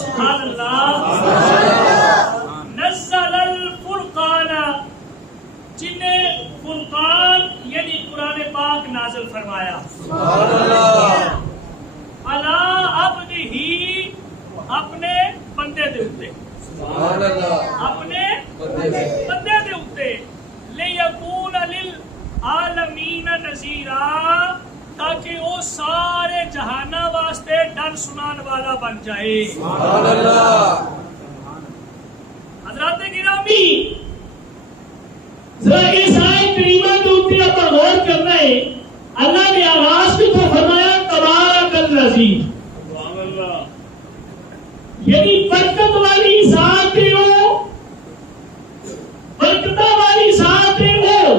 سبحان اللہ. نزل الفرقان، جن نے فرقان یعنی قرآن پاک نازل فرمایا. سبحان اللہ. علی عبدہ، اپنے بندے دے اوتے. سبحان اللہ. اپنے بندے دے اوتے. لیکون للعالمین نذیرا، تاکہ وہ سارے جہاناں واسطے ڈر سنان والا بن جائے. سبحان اللہ. حضرات گرامی، ذرا اس آیت کریمہ کے اوپر اپنا غور کرنا ہے. اللہ نے آغاز کو فرمایا تبارک الذی، سبحان اللہ. یعنی برکت والی ذات ہے وہ، برکتہ والی ذات ہے وہ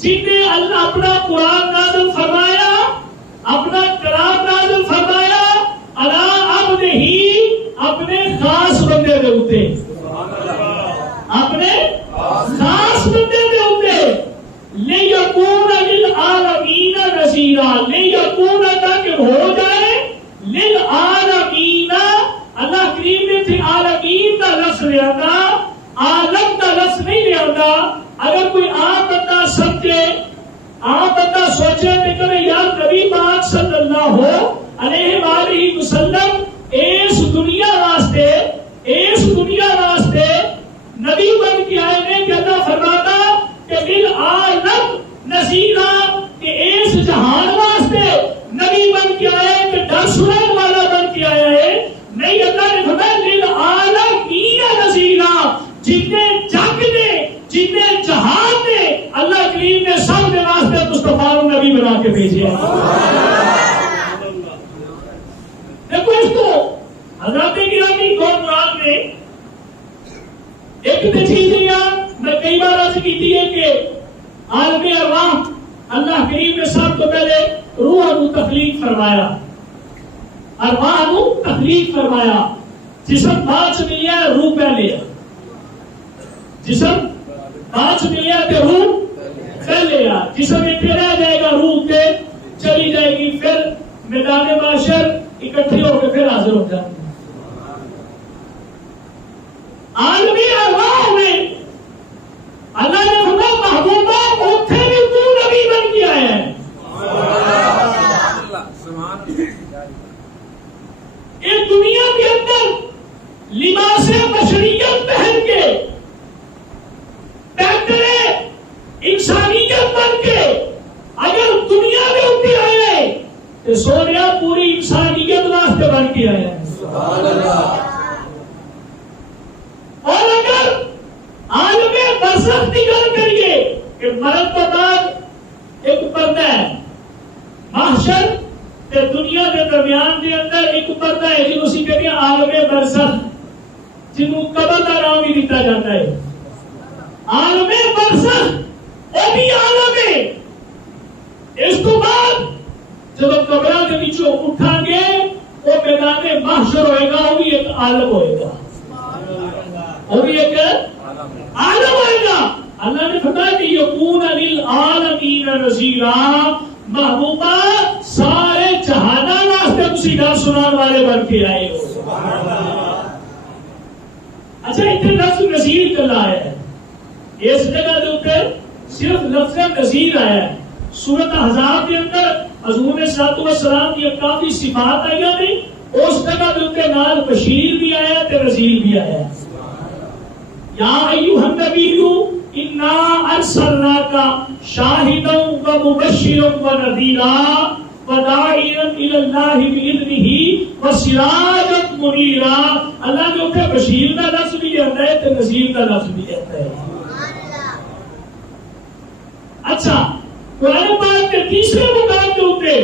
جن نے اللہ اپنا قرآن نازل فرمایا، اپنا کلام نازل فرمایا علی عبدہ، اپنے خاص بندے دے اوتے. اپنے خاص بندے دے اوتے. لیکون للعالمین نذیرا، لیکون تاکہ ہو جائے للعالمین. اللہ کریم نے تھے عالمین کا لفظ لیا تھا، عالم کا لفظ نہیں لیا تھا. اگر کوئی عام بندہ سمجھے، عام بندہ سوچے کہ کرے یار نبی پاک صلی اللہ علیہ وآلہ وسلم اس دنیا واسطے، اس دنیا واسطے نبی بن کے آئے نے کہ اللہ فرماتا کہ بالعالم نذیرا، کہ اس جہان واسطے نبی بن کے آیا ہے، کہ ڈر سنان والا بن کے آیا ہے. نہیں، اللہ نے فرمایا للعالمین نذیرا، جتنے جگ نے، جتنے جہان نے، اللہ کریم نے سب کے واسطے مصطفیٰ نبی بنا کے بھیجے. دیکھو اس کو حضرات گرامی کو قرآن میں ایک چیز میں کئی بار عرض کی ہے کہ عالم ارواح اللہ کریم نے سب کو پہلے روح کو تخلیق فرمایا، ارواح کو تخلیق فرمایا. جسم بعد سے ملیا، روح پہلے ہے. جسم بعد سے ملیا کہ روح پہلے ہے. جسم ایک رہ جائے گا، روح کے چلی جائے گی، پھر میدان محشر اکٹھے ہو کے پھر حاضر ہو جائے گی. عالمی ارواح میں اللہ نے فرمایا محبوبہ اوتھے بھی تو نبی بن کے آیا ہے. اس دنیا کے اندر لباس بشریت پہن کے، بہتر انسانیت بن کے اگر دنیا میں اٹھے آئے تو سونیا پوری انسانیت واسطے بن کے آیا ہے. سبحان اللہ. اور اگر عالم برزخ کی گل کریے کہ مرد کے بعد ایک پردہ ہے، محشر تے دنیا کے درمیان کے اندر ایک پردہ ہے جنہوں اسی کہتے ہیں عالم برزخ، جنہوں قبر کا نام بھی دیتا جاتا ہے. عالم برزخ وہ بھی عالم ہے. اس کو بعد جب قبروں کے نیچے اٹھا گے وہ میدان محشر ہوئے گا، وہ بھی ایک عالم ہوئے گا، وہ بھی ایک عالم ہوئے گا. اللہ نے فرمایا کہ یکون للعالمین نذیرا، محبوبہ سارے جہاناں واسطے تسی ڈر سنان والے بن کے آئے ہو. اچھا اتنے لفظ نذیر کلا آیا ہے، اس جگہ کے اوپر صرف لفظ نذیر آیا ہے. سورۃ احزاب کے اندر حضور صلی اللہ علیہ وسلم کی کافی صفات آئی ہیں، اس جگہ کے اوپر نال بشیر بھی آیا تے نذیر بھی آیا ہے. یا ایھا النبی انا ارسلناک شاہدا و مبشرا و نذیرا وداعیا الی اللہ باذنہ وسراجا منیرا. اللہ نے اوپر بشیر کا لفظ بھی آتا ہے تے نذیر کا لفظ بھی آتا ہے. اچھا قرآن پاک کے تیسرے مقام کے اوپر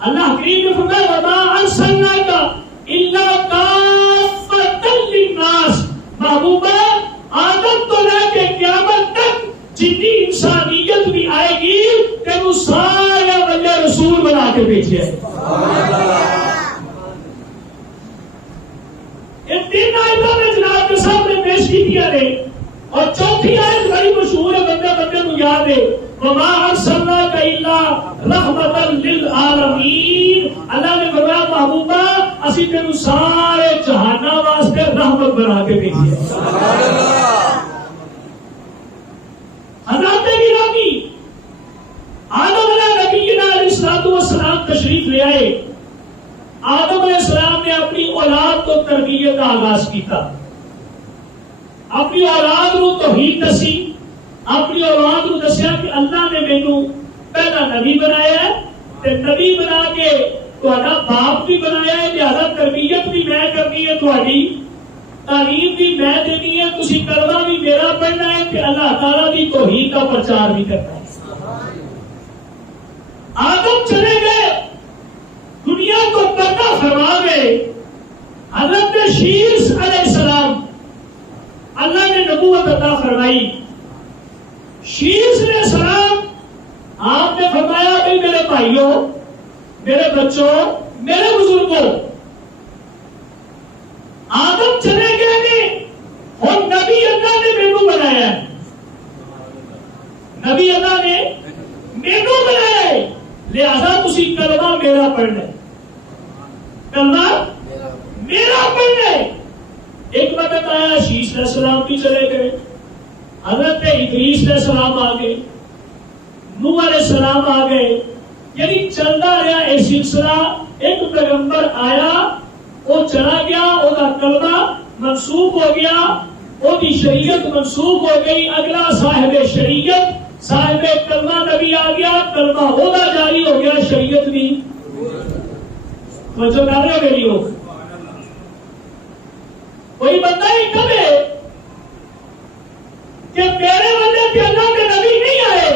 اللہ کریم نے فرمایا وما ارسلناک الا کافۃ للناس، محبوبہ آدم تو لے کے قیامت تک جتنی انسانیت بھی آئے گی تینوں سارا بندے رسول بنا کے بھیجے. ان تین آیتوں میں جناب کے سامنے پیش کی دیا نے، اور چوتھی آیت بڑی مشہور ہے، بندے بندے کو یاد ہے، وما ارسلناک الا رحمتا للعالمین. اللہ نے فرمایا محبوبہ اسی تینوں سارے جہان نعمت بنا کے بھیجی ہے. سبحان اللہ. حضرت گرامی آدم علیہ نبینا علیہ الصلوۃ والسلام تشریف لے آئے. آدم علیہ السلام نے اپنی اولاد کو تربیت کا آغاز کیا. اپنی اولاد کو توحید دسی. اپنی اولاد کو دسیا کہ اللہ نے مینوں پہلا نبی بنایا ہے تے نبی بنا کے تہاڈا باپ بھی بنایا ہے. لہذا تربیت بھی میں کرنی ہے تہاڈی, تعلیم بھی میں دینی ہے, تسی کلمہ بھی میرا پڑھنا ہے کہ اللہ تعالیٰ کی توحید کا پرچار بھی کرنا ہے. آدم چلے گئے, دنیا کو پردہ فرما گئے. حضرت شیس علیہ السلام اللہ نے نبوت عطا فرمائی. شیس علیہ السلام آپ نے فرمایا کہ میرے بھائیوں, میرے بچوں, میرے بزرگوں, آدم چلے گئے نے اور نبی اللہ نے مینوں بنایا ہے. نبی اللہ نے مینوں بنایا ہے, لہذا تسی کلمہ میرا پڑھنا ہے. کلمہ میرا پڑھنا ہے. ایک وقت آیا شیس علیہ السلام بھی چلے گئے. حضرت ادریس علیہ السلام آ گئے, نوح علیہ السلام آ گئے. یعنی چلتا رہا ایک سلسلہ. ایک پیغمبر آیا, وہ چلا گیا, وہ کلمہ منسوخ ہو گیا, وہ کی شریعت منسوخ ہو گئی. اگلا صاحب شریعت, صاحب کلمہ نبی آ گیا, کلمہ ہونا جاری ہو گیا, شریعت بھی. توجہ کر رہے ہو میری ہو؟ کوئی بندہ ہی کبھی کہ میرے بندے کے اللہ کے نبی نہیں آئے,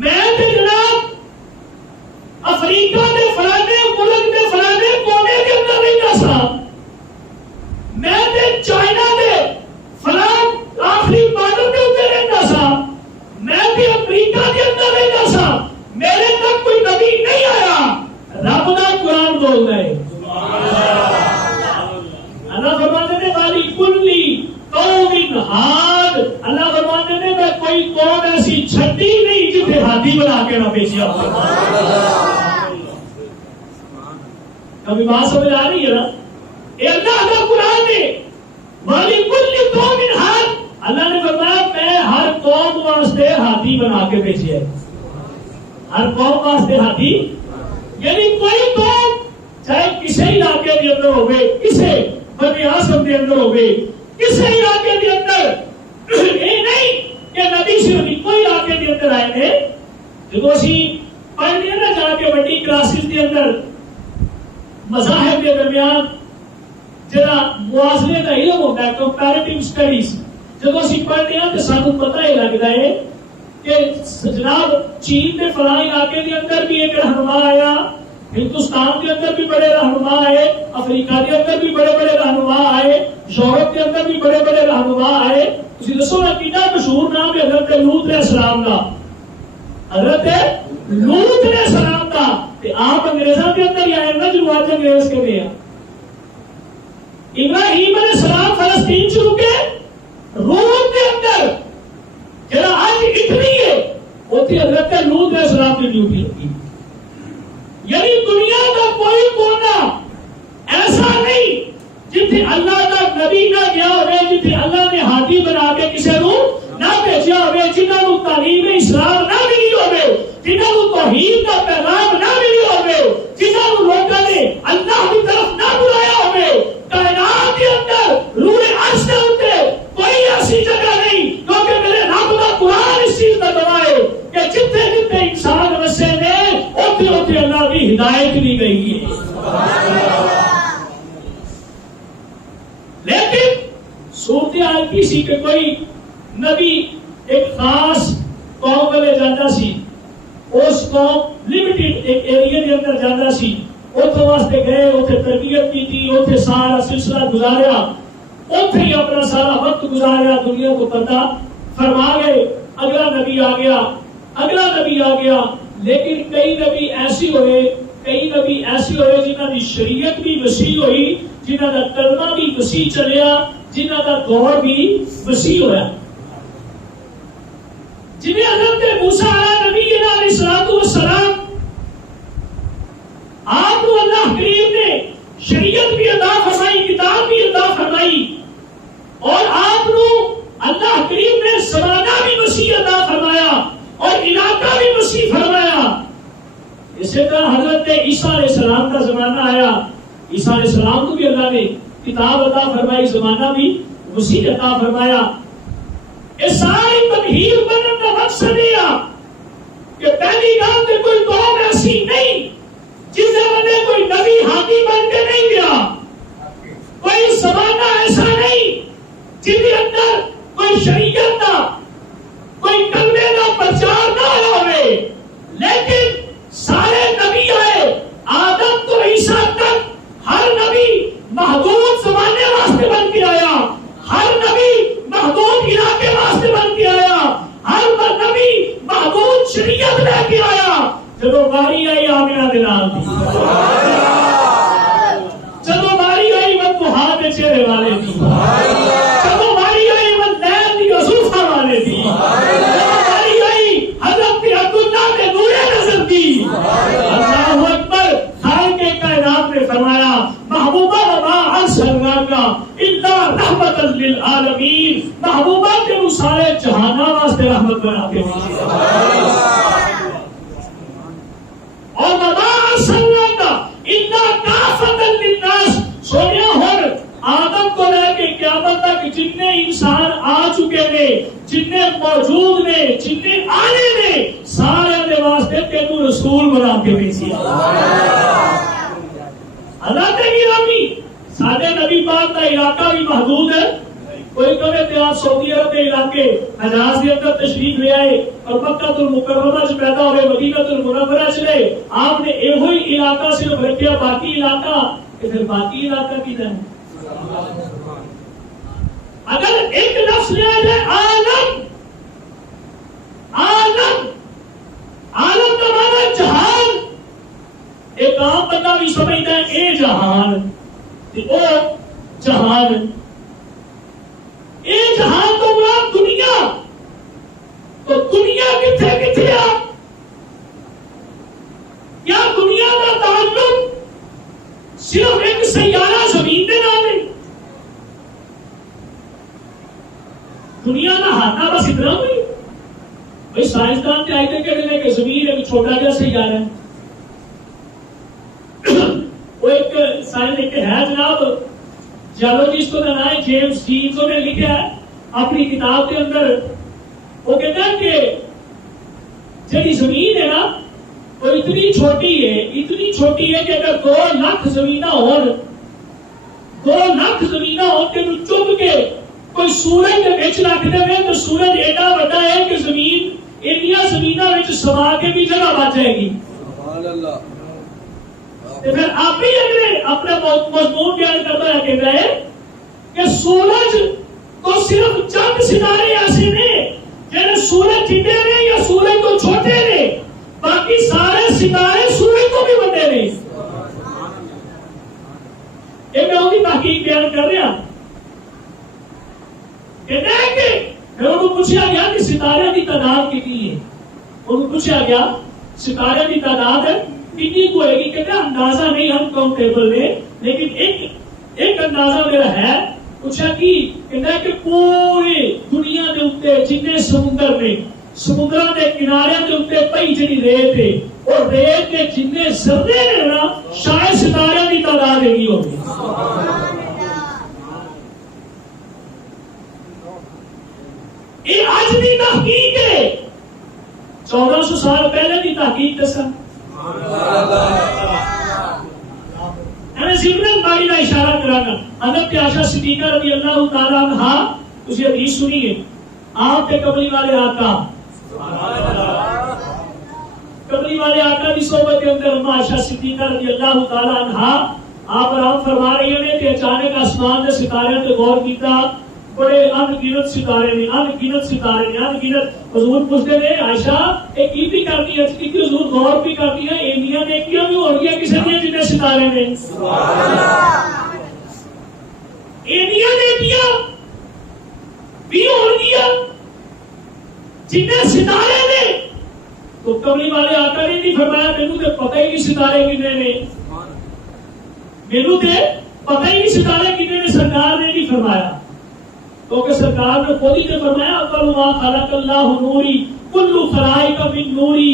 میں تو جناب افریقہ کے فلانے ملک کے فلانے کونے کے اندر نہیں دسا, میں تو چائنا کے فلان آخری بارڈر کے اوپر نہیں دسا, میں تو امریکہ کے اندر نہیں دسا, میرے تک کوئی نبی نہیں آیا. رب کا قرآن بول رہے اللہ فرماتے نے والی کلی قوم ہاد. اللہ فرماتے نے میں کوئی قوم ایسی چھٹی نہیں جتنے ہاتھی بنا کے نہ بھیجا. کبھی بات سمجھ آ رہی ہے نا؟ اے اللہ کا قرآن نے والی کلی قوم ہاد, اللہ نے فرمایا میں ہر قوم واسطے ہاتھی بنا کے بھیجا ہے. ہر قوم واسطے ہاتھی, یعنی کوئی قوم چاہے کسی علاقے کے اندر ہوگی, کسی بنی آسم کے اندر ہوگی, کسی علاقے کے اندر یہ نہیں کہ نبی صرف کوئی علاقے کے اندر آئے تھے. جب اسی پڑھتے ہیں نا جا کے بڑی کلاسز کے اندر مذاہب کے درمیان جہاں موازنے کا علم ہوتا ہے, کمپیریٹیو اسٹڈیز, جب اسی پڑھتے ہیں تو سانو پتہ ہی لگتا ہے کہ جناب چین کے فلاں علاقے کے اندر بھی ایک رہنما آیا, ہندوستان کے اندر بھی بڑے رہنما آئے, افریقہ کے اندر بھی بڑے بڑے رہنما آئے, یورپ کے اندر بھی بڑے بڑے رہنما آئے. اسی دسو نا کتنا مشہور نام ہے حضرت لوط علیہ السلام کا, حضرت لوط علیہ السلام کا. آپ انگریزوں کے اندر ہی آئے نا, جو آج انگریز کے بھی ہیں. ابراہیم علیہ السلام فلسطین سے رکے, روم کے اندر جہاں آج اٹلی ہے, اتنی حضرت لوط علیہ السلام کی ڈیوٹی لگی. یعنی دنیا کا کوئی کونا ایسا نہیں جتنے اللہ کا نبی نہ گیا ہوئے, جتنے اللہ نے ہاتھی بنا کے کسی کو نہ بھیجا ہوئے, جنہوں کو تعلیم اسلام نہ ملی ہوئے, جنہوں کو توحید کا پیغام نہ ملی ہوئے, جنہوں کو لوگوں نے اللہ کی طرف نہ بلایا ہوئے. کائنات کے اندر روح عرش کے اوپر کوئی ایسی جگہ نہیں, کیونکہ میرے رب کا قرآن اس چیز کا گواہ ہے کہ جتنے جتنے انسان وسے نے اوتے اوتے اللہ کی ہدایت دی گئی ہے. لیکن صورتحال کی سی کہ کوئی نبی ایک خاص قوم میں جاتا سی, اس قوم لمیٹڈ ایک ایریا کے اندر جاتا سی, اتوں واسطے گئے, اتنے تربیت کی تھی, اتنے سارا سلسلہ گزاریا, اتنے ہی اپنا سارا وقت گزاریا, دنیا کو پتہ فرما گئے. اگلا نبی آ گیا, اگلا نبی آ گیا. لیکن کئی نبی ایسی ہوئے, کئی نبی ایسی ہوئے جنہوں کی شریعت بھی وسیع ہوئی, جنہوں کا کلمہ بھی وسیع چلیا, جنہوں کا دور بھی وسیع ہوا. جنہیں حضرت موسیٰ علیہ الصلوۃ والسلام آپ کو اللہ کریم نے شریعت بھی عطا فرمائی, تعداد بھی عطا فرمائی اور آپ کو اللہ کریم نے زمانہ بھی وسیع عطا فرمایا اور علاقہ بھی وسیع فرمایا. اسی طرح حضرت عیسیٰ علیہ السلام کا زمانہ آیا. عیسیٰ علیہ السلام کو بھی اللہ نے کتاب عطا فرمائی, زمانہ بھی وسیع عطا فرمایا. اس ساری تمہید بننے کا مقصد یہ کہ پہلی گل تو کوئی قوم ایسی نہیں جس زمانے کوئی نبی حاکم بن کے نہیں گیا, کوئی زمانہ ایسا نہیں جس کے اندر کوئی شریعت کا کوئی کلمے کا پرچار نہ ہوئے, لیکن سارے نبی آئے آدم تو عیسیٰ تک. ہر نبی محدود زمانے واسطے بن کے آیا, ہر نبی محدود علاقے واسطے بن کے آیا, ہر نبی محدود شریعت لے کے آیا. جب باری آئی آمینہ دلال دی, جب باری آئی وہ بہاد چہرے والے دی, جب باری آئی وہ لین دی عزوفہ والے دی, جب باری آئی حضرت عبداللہ کے نورے نظر دی. اللہ اکبر. خالق کائنات نے فرمایا محبوبہ وما ارسلناک الا رحمۃ للعالمین, محبوبہ کے سارے جہانوں واسطے رحمت بنا کے اور وما ارسلناک الا کافۃ للناس. سونیا ہر آدم کو لے کے قیامت تک جتنے انسان آ چکے نے, جتنے موجود نے, جتنے آنے نے, سارے دے واسطے تینوں رسول بنا کے بھیجیا. حضرت گرامی سارے نبی پاک کا علاقہ بھی محدود ہے. کوئی کہے کہ آپ سعودی عرب کے علاقے حجاز کے اندر تشریف لے آئے اور مکہ المکرمہ سے پیدا ہوئے مدینہ المنورہ چلے, آپ نے ایہو ہی علاقہ صرف رکھیا, باقی علاقہ پھر باقی علاقہ کدھر ہے؟ اگر ایک لفظ لے آئے عالم, عالم, عالم کا معنی جہان. ایک عام بندہ بھی سمجھتا ہے اے جہان, او جہان, اے جہان تو مراد دنیا. تو دنیا کتھے کتھے آ, کیا دنیا کا تعلق صرف ایک سیارہ زمین دے نام ہے؟ دنیا کا ہاتھا بس اتنا ہوئی. بھائی سائنسدان تے آئے تھے کہ زمین ایک چھوٹا جا سیارہ ہے. وہ ایک سائنس ایک ہے جناب جیولوجسٹ کا نام ہے جیمس جینز, نے لکھا ہے اپنی کتاب کے اندر. وہ کہتا ہے کہ جڑی زمین ہے نا وہ اتنی چھوٹی ہے, اتنی چھوٹی ہے کہ اگر 2 لاکھ زمینہ ہو, 2 لاکھ زمینہ ہو کے چپ کے کوئی سورج کے بچ رکھ دے تو سورج ایڈا بڑا ہے کہ زمین انڈیا زمینہ وچ سما کے بھی جگہ بچ جائے گی. سبحان اللہ. پھر آپ ہی اپنے مضمون بیان کرتا ہے کہتا ہے کہ سورج تو صرف چند ستارے ایسے نے جنہیں سورج جتنے نے یا سورج کو چھوٹے نے, باقی سارے ستارے سورج کو بھی بڑے نے. یہ میں ہوگی تحقیق بیان کر رہا کہتا ہے کہ پھر انہوں پوچھا گیا کہ ستارے کی تعداد کتنی ہے. انہوں پوچھا گیا ستارے کی تعداد ہے کتنی کو ہے گی. کہتے ہیں اندازہ نہیں ہم کاؤنٹیبل نے, لیکن ایک اندازہ میرا ہے. پوچھا کہ کہتا ہے کہ پوری دنیا کے اوپر جتنے سمندر نے, سمندراں دے کنارے کے اوپر پئی جڑی ریت ہے, اور ریت کے جتنے ذرے نے نا شاید ستارے کی تعداد نہیں ہوگی. یہ آج بھی تحقیق ہے, 1400 سال پہلے کی تحقیق دسا. میں ضمن باری کا اشارہ کرانا. حضرت عائشہ صدیقہ رضی اللہ تعالیٰ عنہا, اسی حدیث سنیے, آپ کے کملی والے آقا, کملی والے آقا کی صحبت کے اندر عائشہ صدیقہ رضی اللہ تعالیٰ عنہا آپ آرام فرما رہی ہیں کہ اچانک آسمان کے ستارے پہ غور کیتا, بڑے ان گنت ستارے نے, ان گنت ستارے نے, ان گنت. حضور پوچھتے ہیں عائشہ ایک کی بھی کرتی ہے کہ حضور غور بھی کرتی ہے, انڈیا نیکیاں بھی ہو رہی ہیں کسی نے جتنے ستارے نے. انڈیا نیکیاں بھی ہو رہی ہیں جتنے ستارے نے. تو کملی والے آقا نے نہیں فرمایا مینوں تے پتہ ہی نہیں ستارے کتنے نے, مینوں تے پتہ ہی نہیں ستارے کتنے نے، سرکار نے نہیں فرمایا، کیونکہ سرکار نے خود ہی نے فرمایا اول ما خلق اللہ نوری کل خلائق من نوری،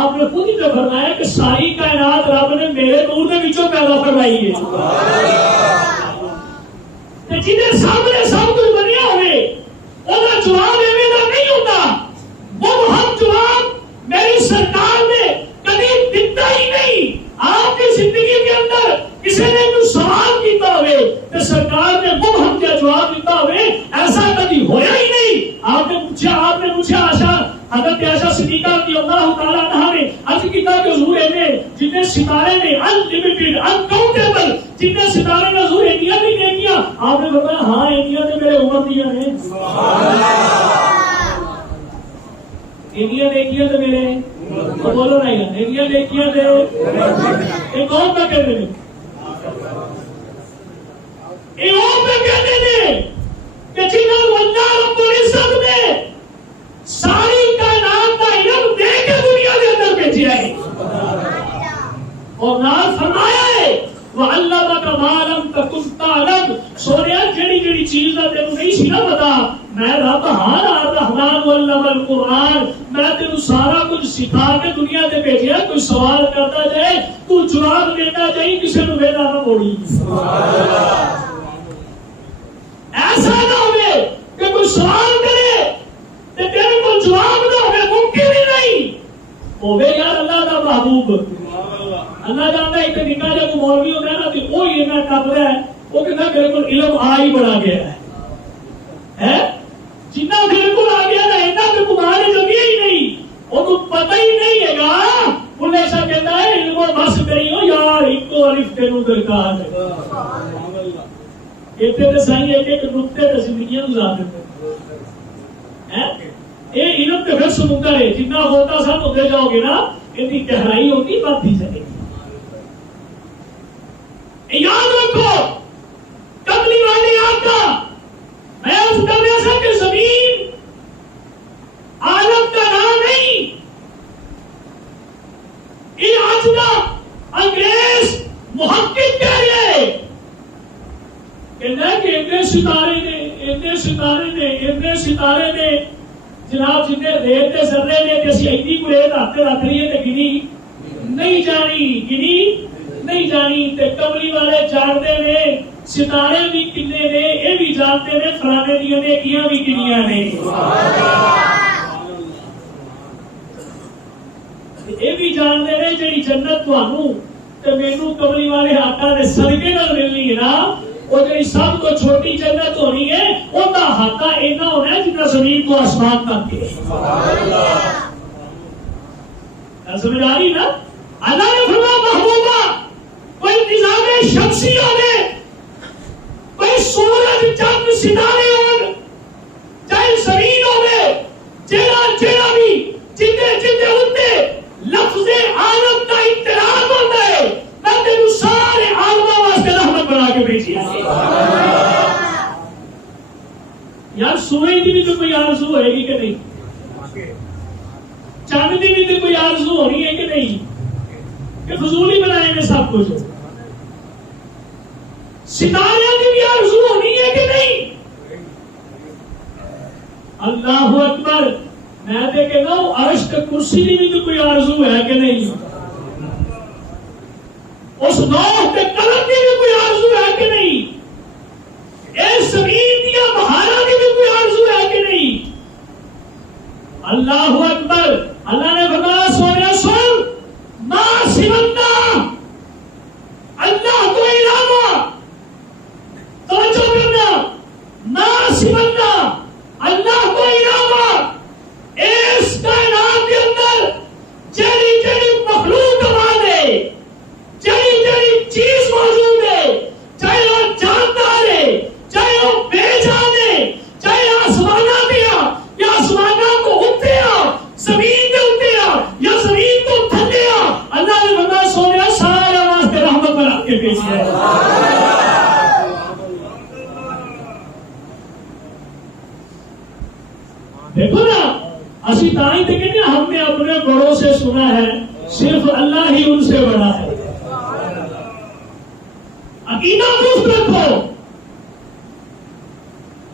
آپ نے خود ہی نے فرمایا کہ ساری کائنات رب نے میرے نور کے وچوں پیدا فرمائی ہے۔ تے جنہیں سامنے سب کچھ بنیا ہوئے انہاں جواب ایویں دا نہیں ہوتا، وہ ہم جواب میری سرکار نے کبھی دیتا ہی نہیں۔ آپ کی زندگی کے اندر کسی نے کوئی سوال کیتا ہوئے تو سرکار نے وہ ہم کیا جواب دیتا ہوئے، ایسا کبھی ہویا ہی نہیں۔ آپ نے مجھے آشا حضرت عائشہ صدیقہ رضی اللہ تعالیٰ عنہا نے عرض کیتا کہ حضور نے جتنے ستارے نے انلمیٹڈ انکاؤنٹیبل جتنے ستارے نے حضور انڈیا بھی دے دیا، آپ نے فرمایا ہاں انڈیا نے میرے عمر دیا نے، انڈیا نے کیا تو میرے بولو نہیں انڈیا نے کیا تھے یہ کون کا کہتے ہیں، یہ اور کا کہتے ہیں کہ جنہوں کو اللہ رب العزت نے ساری کائنات کا علم دے کے دنیا کے اندر بھیجا ہے اور نال فرمایا ہے وَعَلَّمَكَ مَا لَمْ تَكُنْ تَعْلَمْ، سونیا جڑی جڑی چیز دا تینوں نہیں سی نہ پتا، میں رب ہاں الرحمن علم القرآن، میں تینوں سارا کچھ سکھا کے دنیا تے بھیجیا۔ کوئی سوال کرتا جائے تو جواب دیتا جائے، کسی نو ویلا نہ موڑی۔ ایسا نہ ہوئے کہ کوئی سوال کرے تے تیرے کو جواب نہ ہوئے، ممکن ہی نہیں ہوئے۔ یار اللہ دا محبوب اللہ جانتا ہے کہ نکاح جب مولوی ہوتا ہے نا تو وہ یہ میں کب رہا ہے، وہ کہتا ہے میرے کو علم آ ہی بڑا گیا ہے، جنہ میرے کو آ گیا نا اتنا میرے کو مارے جگہ ہی نہیں، وہ پتہ ہی نہیں ہے گا۔ انہیں ایسا کہتا ہے علم بس کری ہو یار، ایک تو عرف تینوں درکار ہے، کہتے تھے سائیں ایک ایک نقطے تے زندگیاں گزار دیتے ہیں۔ یہ علم تے پھر سمندر ہے، جتنا ہوتا سب ہوتے جاؤ گے نا اتنی گہرائی ہوتی بڑھتی چلے گی۔ یاد رکھو کملی والے آقا، میں اس کا ایسا کہ زمین عالم کا نام نہیں، یہ آجنا انگریز محقق کہہ رہے کہنا کہ اتنے ستارے نے جناب جتنے ریت کے ذرے نے جیسی ایڈی کو ریت ہاتھ رکھ رہی ہے گنی نہیں جانی تے کملی والے جانتے نے ستارے بھی کنے نے، یہ بھی جانتے نے فلانے دیا نے کیا بھی کنیاں نے، یہ بھی جانتے نے جی جنت تھانوں تے مینوں کملی والے آقا نے صدقے نال ملنی ہے نا، وہ جی سب کو چھوٹی جنت ہونی ہے ان کا حقہ اینا ہونا ہے جتنا زمین کو آسمان تک ہے۔ سمجھ آ رہی نا؟ اللہ نے فرمایا محبوبہ کوئی نظام شمسی ہونے، کوئی سورج چند ستارے ہون، چاہے زمین ہونے، جیڑا بھی جتنے ہوتے لفظ عالم کا اطلاق ہوتا ہے، میں تینوں سارے عالموں واسطے رحمت بنا کے بھیجی ہے۔ یار سورج کی بھی تو کوئی آرزو ہوئے گی کہ نہیں، چاند کی بھی تو کوئی آرزو ہونی ہے کہ نہیں، کہ فضول ہی بنائیں گے سب کچھ، ستارے کی بھی آرزو ہونی ہے کہ نہیں۔ اللہ اکبر، میں تے کہنا ہوں عرش تے کرسی کی بھی تو کوئی آرزو ہے کہ نہیں، اس لوح تے قلم کی بھی کوئی آرزو ہے کہ نہیں، اس زمین دیا بہارا کی بھی کوئی آرزو ہے کہ نہیں۔ اللہ اکبر، اللہ نے فرمایا سونے سن ما سواللہ، اللہ کو علاوہ توجہ کرنا، ما سواللہ اللہ کو علاوہ اس کائنات کے اندر جڑی مخلوق آباد ہے، جڑی چیز موجود ہے، چاہے وہ جاندار ہے، چاہے وہ بے جان ہے، چاہے آسمانہ دیا یا آسمانہ کو اتنے زمین کے اتنے یا زمین کو تھلے اللہ نے بندہ سونے سارا واسطے رحمت بنا کے بھیجی ہے۔ دیکھو نا اسی تائیں تے کہتے ہیں ہم نے اپنے بڑوں سے سنا ہے صرف اللہ ہی ان سے بڑا ہے، عقیدہ درست رکھو.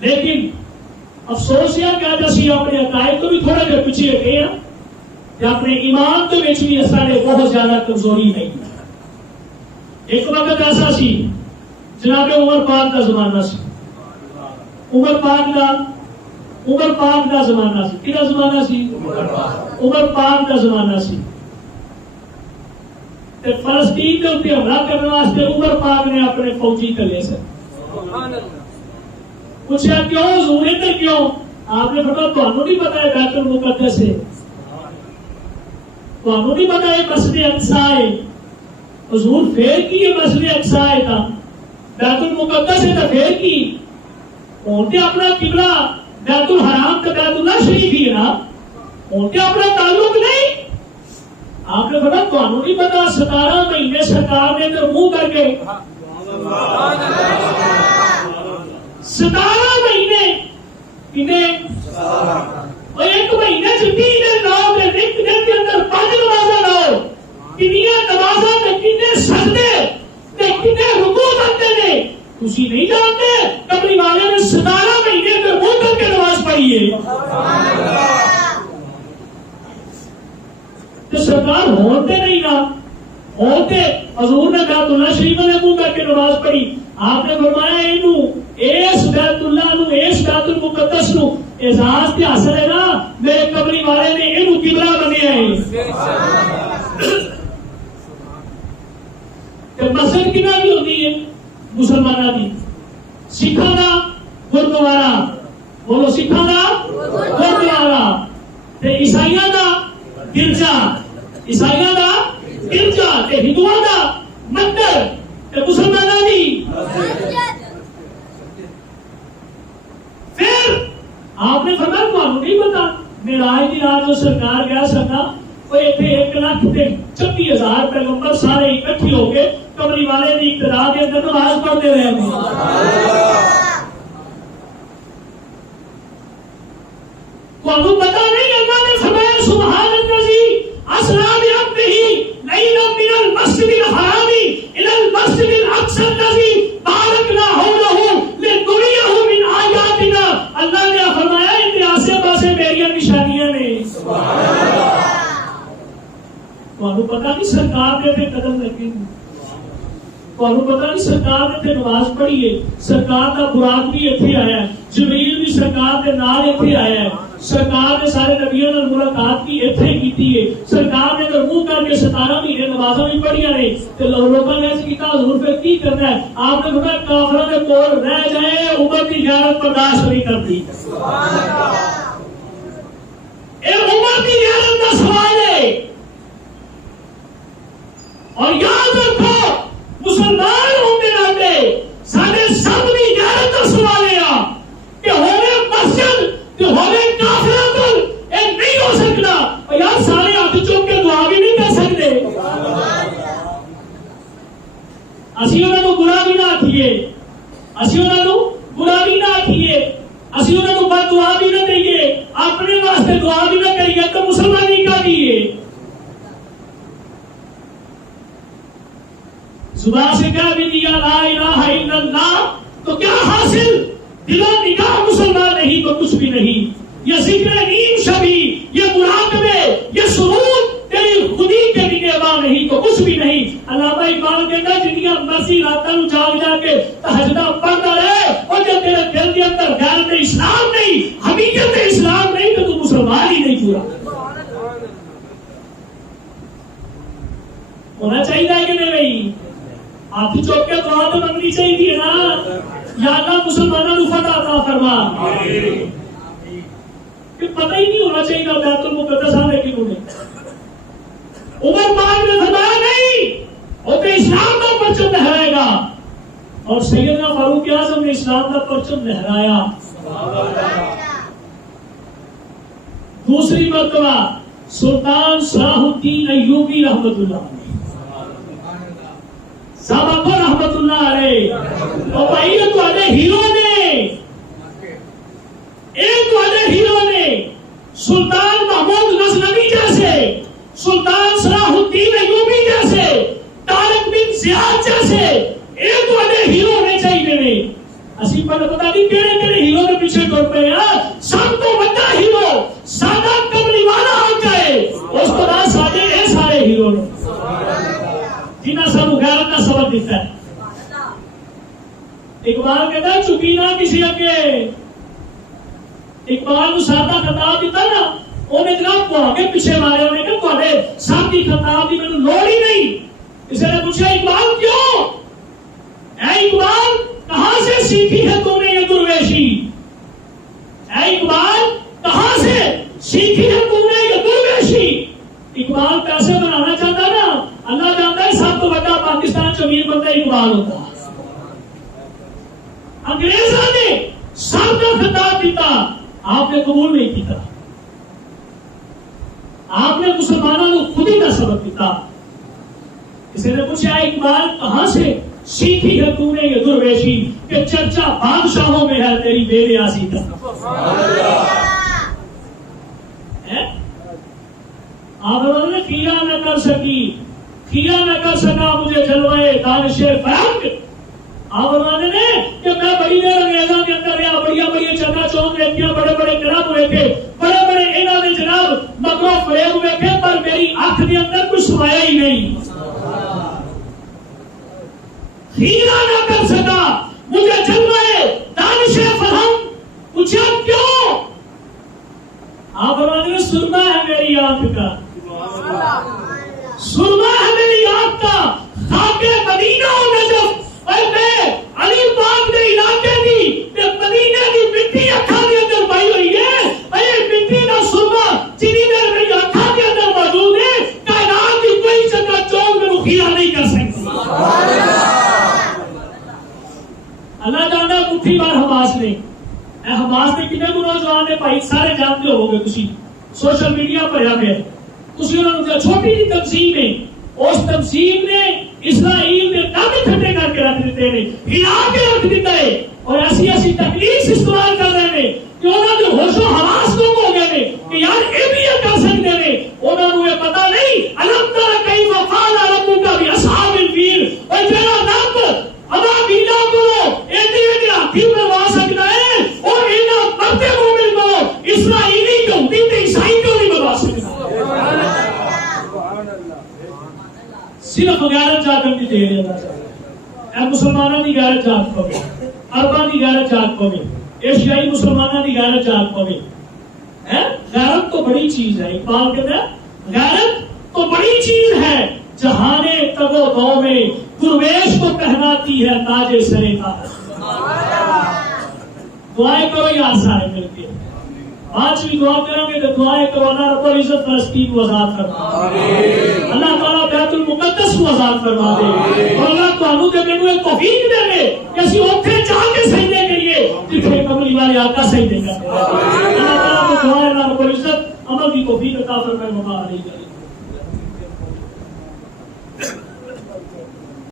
لیکن افسوس یہ کہ آج اسی اپنے عقائد تو بھی تھوڑا جہا پیچھے گئے ہیں کہ اپنے ایمان تو وچ بھی اساڑے بہت زیادہ کمزوری نہیں. ایک وقت ایسا سی جناب عمر پاک کا زمانہ سی. عمر پاک کا زمانہ سی. کہڑا زمانہ سی؟ عمر پاک کا زمانہ سی. تے فلسطین کے اوپر حملہ کرنے واسطے عمر پاک نے اپنے فوجی کلے سے پوچھا کیوں حضور ادھر کیوں؟ آپ نے فرمایا تانوں نہیں پتا ہے بیت المقدس ہے، تانوں نہیں پتا ہے مسجد اقصی ہے. حضور پھر کی یہ مسجد اقصی ہے تھا بیت المقدس ہے تو پھر کی ہوتے اپنا قبلہ بیت الحرام کا بیت اللہ شریف ہی ہے نا، ہوتے اپنا تعلق نہیں. آپ نے فرمایا تانوں نہیں پتا 17 مہینے سرکار نے ادھر منہ کر کے 17 مہینے اور ایک مہینے سے 3 دن لاؤ گے، ایک دن کے اندر 5 نمازاں لاؤ، کنیاں نمازاں تے کنے سجدے تے کنے رکوع کرتے نے تسی نہیں جانتے؟ کملی والے نے 17 مہینے میں منہ کر کے نماز پڑھی ہے. تو سرکار ہوتے نہیں نا، ہوتے حضور نے بیت اللہ شریف میں منہ کر کے نماز پڑھی. آپ نے فرمایا اس بیت اللہ نو اس بیت المقدس نو اعزاز تے حاصل ہے نا، میرے قبری والے نے اینو قبلہ بنیا ہے. تے مسجد کنا دی ہوندی ہے مسلماناں دی؟ سکھاں دا گردوارا، بولو سکھاں دا گردوارا، تے عیسائیاں دا گرجا، عیسائیاں دا گرجا، تے ہندوؤں دا مندر، تے مسلماناں دی. پھر آپ نے فرمایا تانوں نہیں پتا معراج دی رات جو سرکار گیا سکا وہ ایتھے 1,26,000 پیغمبر سارے اکٹھے ہو کے کملی والے دی ابتدا کے اندر نماز پڑھتے رہے ہیں. تانوں پتا نہیں اللہ نے فرمایا سبحان الذی اسری بعبدہ لیلا من المسجد الحرام الی المسجد الاقصی الذی بارکنا حولہ لنریہ من آیاتنا. اللہ نے فرمایا ان کے آسے پاسے میری نشانیاں نے. تانوں پتا نہیں سرکار نے تے قدم لگے، تانوں پتا نہیں سرکار نے تے نماز پڑھی ہے، سرکار دا براق بھی ایتھے آیا ہے، جبریل بھی سرکار دے نال ایتھے آیا ہے، سرکار نے سارے نبیوں نال ملاقات کی ایتھے کیتی ہے، سرکار نے منہ کر کے 17 مہینے نمازاں بھی پڑھیاں نے. تے لوکاں نے کیتا حضور پھر کی کرنا ہے؟ آپ نے فرمایا کافراں دے کول رہ جائے امت دی غیرت برداشت نہیں کرتی. اے امت دی غیرت دا سوال ہے. اور یاد رکھو مسلمان ہوندے ناتے سارے سب دی غیرت دا سوال ہے کہ ہوے مسجد کہ ہوے کافراں کول اے نہیں ہو سکتا. اور یار سارے ہاتھ چوک کے دعا بھی نہیں کر سکتے. اسی انہاں نوں برا بھی نہ آکھیے، اسی انہاں نوں برا بھی نہ آکھیے، اسی انہاں نوں بد دعا بھی نہ دئیے، اپنے واسطے دعا بھی نہ کریے تو مسلمانی کا دیے. زبان سے کہہ بھی دیا لا الہ الا اللہ تو کیا حاصل؟ دل و نگاہ مسلمان نہیں تو کچھ بھی نہیں. یہ ذکر نیم شبی، یہ مراقبے، یہ سرود تیری خودی کے نگہباں نہیں تو کچھ بھی نہیں. علامہ اقبال کہتا ہے جتنی مرضی راتاں نوں جاگ جا کے تہجداں پڑھتا رہے اور جب تیرے دل کے اندر غیرت اسلام نہیں، حقیقت اسلام نہیں تو تو مسلمان ہی نہیں پورا. ہونا چاہیے کہ نہیں بھائی؟ ہاتھ چوک کے دعا تو منگنی چاہیے نا. یا اللہ مسلمانوں کو فتح عطا فرما. کہ پتہ ہی نہیں ہونا چاہیے بیت المقدس آنے کی انہیں. عمر پاک نے فرمایا نہیں وہ تو اسلام کا پرچم لہرائے گا. اور سیدنا فاروق اعظم نے اسلام کا پرچم لہرایا. دوسری مرتبہ سلطان صلاح الدین ایوبی رحمت اللہ علیہ صاحب رحمت اللہ علیہ اور بھائی تو آدھے ہیرو نے، ایک تو آدھے ہیرو نے سلطان محمود غزنوی جیسے، سلطان صلاح الدین ایوبی جیسے، طارق بن زیاد جیسے ایک تو آدھے ہیرو ہونے چاہیے. نے اسی پر پتہ نہیں کہڑے کہڑے ہیرو کے پیچھے ٹر پے ہیں. سب تو بڑا ہیرو سادہ کملی والا آقا ہے. اس کو بعد سارے یہ سارے ہیرو نے جنہاں سانو غیرت کا سبق دیتا ہے. اقبال کہتا ہے چکی نہ کسی اگے. اقبال کو سادہ خطاب دیتا نا انہیں جناب کو آگے پیچھے مارے. انہیں کہ تھوڑے سادی خطاب دی مینوں لوڑ ہی نہیں. کسی نے پوچھا اقبال کیوں؟ اے اقبال کہاں سے سیکھی ہے تم نے یہ درویشی؟ اے اقبال کہاں سے سیکھی ہے تم نے یہ درویشی؟ اقبال پیسے بنانا چاہتا نا اللہ جانتا ہے سب تو بڑا پاکستان چ امیر بندہ اقبال ہوتا. انگریزوں نے سب کا خطاب دیتا آپ نے قبول نہیں کیتا. آپ نے مسلمانوں کو خود ہی کا سبق دیتا. کسی نے پوچھا اقبال کہاں سے سیکھی ہے تم نے یہ درویشی کہ چرچا بادشاہوں میں ہے تیری بے نیازی کا. آپ نے کیا نہ کر سکی کیا نہ کر سکا مجھے جلوائے دانش فرنگ. آپ نے کہ میں بڑی دیر انگریزوں کے اندر رہا بڑی بڑی چکا چوند دیکھیاں بڑے بڑے کلب ہوئے تھے بڑے بڑے انہوں نے جناب مکرو فریب ہوئے تھے پر میری آنکھ کے اندر کچھ سمایا ہی نہیں. ہیرا نہ کر سکا مجھے جلوائے دانش فرنگ. پوچھا کیوں؟ آپ نے سرما ہے میری آنکھ کا سرما ہے میری آنکھ کا خاک مدینہ و نجف اے میں علی پاک دے علاقے دی تے مدینے دی مٹی اکھاں دے اندر پائی ہوئی ہے. اے مٹی دا سرما جنی دیر میری اکھاں دے اندر موجود ہے کائنات کی کوئی چکا چوند میں خیال نہیں کر سکتی. اللہ جانتا مٹھی بار حماس نے اے حماس نے کتنے نوجوان نے بھائی سارے جانتے ہو گے تسی سوشل میڈیا پر آ گئے تسی انہوں نے چھوٹی سی تنظیم ہے اس تنظیم نے اسرائیل نے دم کھٹے کر کے رکھ دیتے ہیں ہلا کے رکھ دیتا ہے اور ایسی ایسی تکنیک استعمال کر رہے ہیں کہ انہوں نے ہوش و حواس کو ہو گئے کہ یار یہ بھی یہ کر سکتے ہیں. انہوں نے پتا نہیں الم تر کیف فعل ربک باصحاب الفیل اور جڑا رب ابابیلا کو ایڈی ایڈی ہاتھی مروا سکتا ہے اور انہاں مرتے مومن کو اسرائیلی یہودی تے عیسائی کو نہیں مروا سکتا. صرف غیرت جاگ دی دے رہا ہے. اے مسلمانوں دی غیرت جاگ پوے عرباں دی غیرت جاگ پوے ایشیائی مسلمانوں دی غیرت جاگ پوے. غیرت تو بڑی چیز ہے. اقبال کہتا ہے غیرت تو بڑی چیز ہے جہانے تگ و دو میں درویش کو پہناتی ہے تاج سرے کا. دعائیں کرو یا سارے مل کے آج بھی دعا کریں گے تو دعائیں کرو اللہ رب العزت فلسطین کو آزاد فرما دے. اللہ تعالیٰ بیت المقدس کو آزاد فرما دے اور اللہ تعالیٰ کے مینوں ایک توفیق دے دے کہ اسی اوتھے جا کے سجدے کریے جتھے کملی والے آقا سجدے کرتے ہیں. اللہ تعالیٰ کو دعا ہے اللہ رب العزت عمل کی توفیق عطا فرمائے.